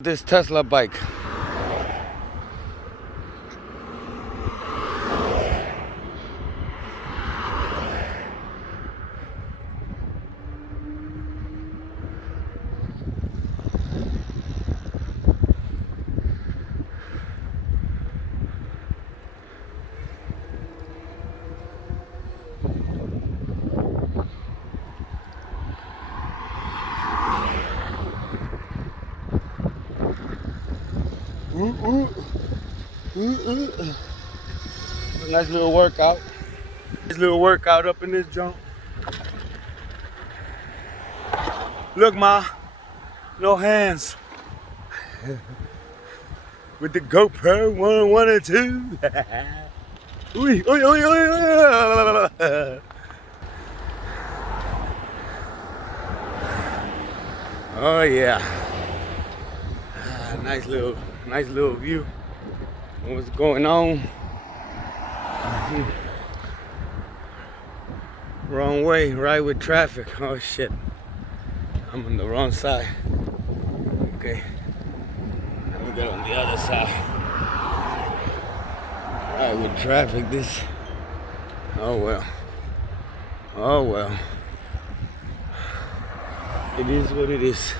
This Tesla bike. Nice little workout. Nice little workout up in this junk. Look, ma, no hands. With the GoPro 1 and 2. Ooh, oy, oy, oy, oy. Oh yeah. Nice little view. What's going on? Wrong way, right with traffic. Oh shit. I'm on the wrong side. Okay. Let me get on the other side. Right with traffic, this. Oh well. Oh well. It is what it is.